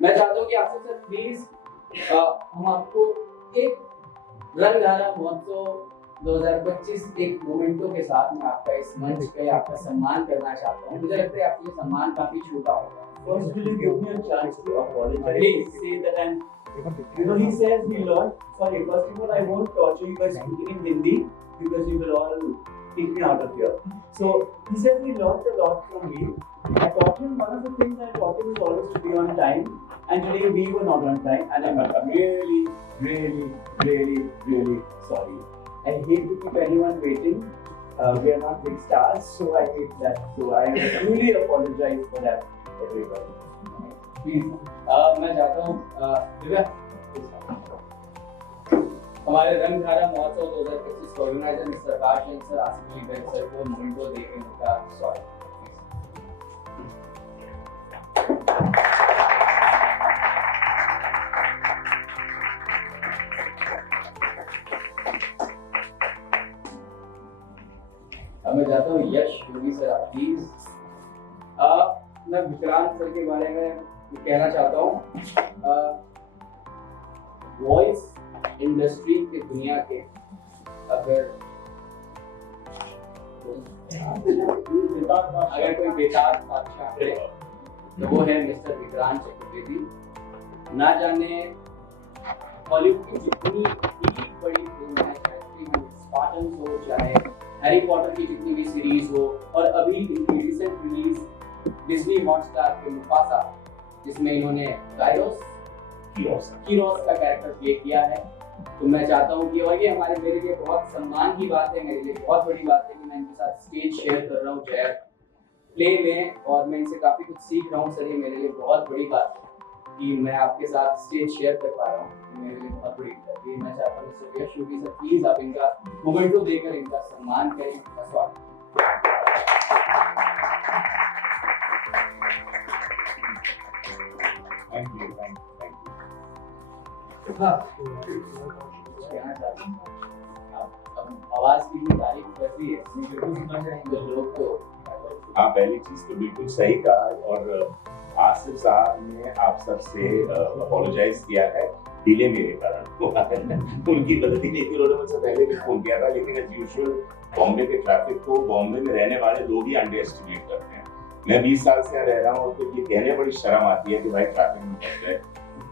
मैं चाहता हूँ कि आपसे सर प्लीज हम आपको एक रंगधारा महोत्सव 2025 एक मोमेंटों के साथ में आपका इस मंच पे आपका सम्मान करना चाहता हूँ। मुझे लगता है आपका ये सम्मान काफी छोटा होगा। First, will you give me a chance to apologize? Please. Say that I'm. He says we learned. Sorry, first of all, I won't torture you by speaking in Hindi because you will all kick me out of here. So he says he learned a lot from me. I taught him one of the things I taught him is always to be on time, and today we were not on time, and I'm really sorry. I hate to keep anyone waiting. We are not big stars, so I hate that. So I truly apologize for that, everybody. Please मैं चाहता हूँ दिव्या हमारे रंगधारा महोत्सव 2025 के organiser mister Aakash Jain sir Asif Ali Baig sir को memento देके उनका स्वागत। अब मैं चाहता हूँ यश योगी सर आप प्लीज। मैं विक्रांत सर के बारे में कहना चाहता हूँ वॉइस इंडस्ट्री की दुनिया के अगर कोई बेताज बादशाह है तो वो है मिस्टर विक्रांत चतुर्वेदी। ना जाने हॉलीवुड की जितनी भी बड़ी फिल्म है चाहे स्पार्टन हो चाहे हैरी पॉटर की जितनी भी सीरीज हो और अभी इनकी रिसेंट रिलीज डिज्नी हॉटस्टार के मुफासा जिसमें इन्होंने कीरोस का कैरेक्टर प्ले किया है। तो मैं चाहता हूँ कि और ये हमारे मेरे लिए बहुत सम्मान की बात है, मेरे लिए बहुत बड़ी बात है कि मैं इनके साथ स्टेज शेयर कर रहा हूँ जय प्ले में और मैं इनसे काफ़ी कुछ सीख रहा हूँ। सर ये मेरे लिए बहुत बड़ी बात है कि मैं आपके साथ स्टेज शेयर कर पा रहा हूँ, मेरे लिए बहुत बड़ी बात है। मैं चाहता हूँ sir Yash Yogi sir please आप इनका मोमेंटो देकर इनका सम्मान करें, इनका स्वागत। Thank you. आवाज की भी तारीफ कर रही है लोग तो। हाँ पहली चीज तो बिल्कुल सही कहा और आसिफ साहब ने आप सबसे अपोलोजाइज किया है डिले मेरे कारण उनकी गलती नहीं थी। उन्होंने मुझसे पहले भी फोन किया था लेकिन एज यूजुअल बॉम्बे के ट्रैफिक को बॉम्बे में रहने वाले लोग ही अंडर एस्टिमेट करते हैं। मैं 20 साल से रह रहा हूँ तो ये कहने बड़ी शर्म आती है कि भाई ट्रैफिक में फंस गए।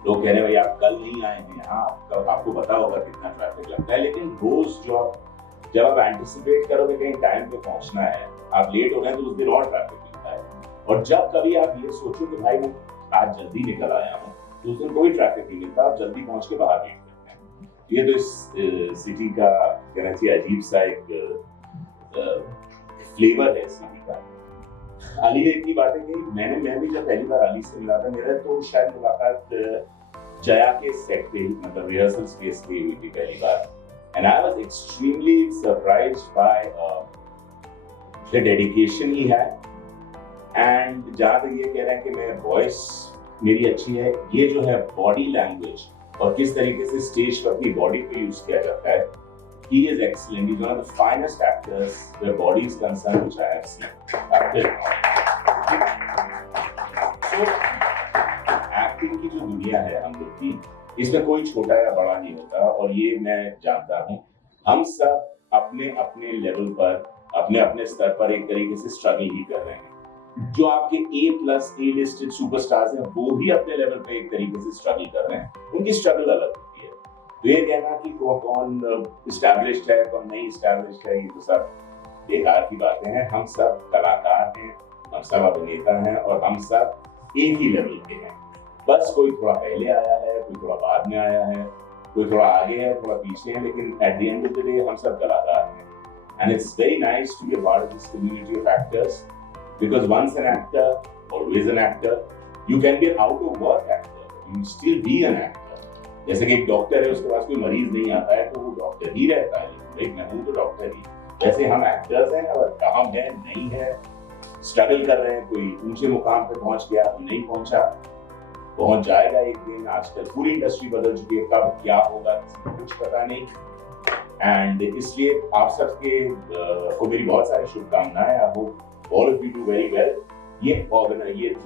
लोग कह रहे हैं भाई आप कल नहीं आए हैं यहाँ, आपको पता होगा कितना ट्रैफिक लगता है। लेकिन रोज जब आप एंटिसिपेट करोगे कहीं टाइम पे पहुंचना है, आप लेट हो रहे हैं तो उस दिन और ट्रैफिक मिलता है। और जब कभी आप ये सोचो कि भाई मैं आज जल्दी निकल आया हूँ तो उस दिन कोई ट्रैफिक नहीं मिलता, आप जल्दी पहुंच के बाहर वेट करते हैं। ये तो इस सिटी का कहना चाहिए अजीब सा एक फ्लेवर है सिटी का। अली ने इतनी बातें कही, मैं भी जब पहली बार अली से मिला था मेरा तो शायद मुलाकात जया के सेट पे मतलब रिहर्सल स्पेस पे हुई थी पहली बार। And I was extremely surprised by the dedication he had. And जहाँ तक ये कह रहे हैं कि मैं वॉइस मेरी अच्छी है, ये जो है बॉडी लैंग्वेज और किस तरीके से स्टेज पर अपनी बॉडी पे यूज किया जाता है, he is excellent. He's one of the finest actors where body is concerned which I have seen. So acting की जो दुनिया है हम लोग की, इसमें कोई छोटा या बड़ा नहीं होता और ये मैं जानता हूँ। हम सब अपने अपने लेवल पर अपने अपने स्तर पर एक तरीके से स्ट्रगल ही कर रहे हैं। जो आपके A+ लिस्टेड सुपरस्टार्स हैं वो भी अपने लेवल पे एक तरीके से स्ट्रगल कर रहे हैं, उनकी स्ट्रगल अलग होती है। तो ये कहना कि कौन एस्टैब्लिश्ड है कौन नहीं एस्टैब्लिश्ड है, ये तो सब बेकार की बातें हैं। हम सब कलाकार हैं, हम सब अभिनेता हैं और हम सब एक ही लेवल के हैं। बस कोई थोड़ा पहले आया है, कोई थोड़ा बाद में आया है, कोई थोड़ा आगे है, थोड़ा पीछे है, लेकिन at the end of the day हम सब कलाकार हैं। And it's very nice to be a part of this community of actors because once an actor, always an actor. You can be an out of work actor, you will still be an actor. जैसे कि एक doctor है उसके पास कोई मरीज नहीं आता है तो वो डॉक्टर ही रहता है, लेकिन मैं हूँ तो डॉक्टर ही। वैसे हम एक्टर्स हैं और काम है नहीं है, स्ट्रगल कर रहे हैं, कोई ऊंचे मुकाम पे पहुंच गया कोई नहीं पहुंचा, पहुंच जाएगा एक दिन। आजकल पूरी इंडस्ट्री बदल चुकी है, कब क्या होगा किसी को कुछ पता नहीं। एंड इसलिए आप सबके को मेरी बहुत सारी शुभकामनाएं। I hope all of you do very well. ये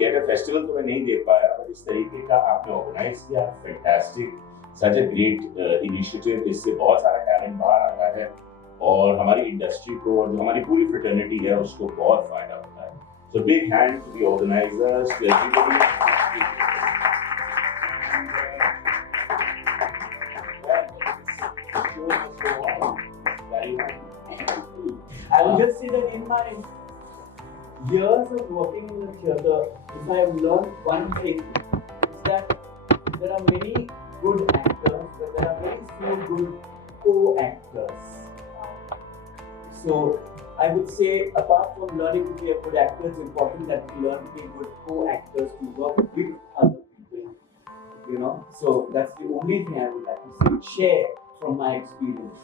थिएटर फेस्टिवल तो मैं नहीं देख पाया, पर इस तरीके का आपने ऑर्गेनाइज किया, fantastic, such a great initiative. इससे बहुत सारा टैलेंट बाहर आता है और हमारी इंडस्ट्री को और जो हमारी पूरी फ्रेटर्निटी है उसको बहुत फायदा होता है। So big hand to the organisers, to everybody. I will just say that in my years of working in the theatre, if I have learned one thing, is that there are many good actors, but there are very few good co-actors. So I would say, apart from learning to be a good actor, it's important that we learn to be good co-actors, to work with other people. You know, so that's the only thing I would like to say, share from my experience.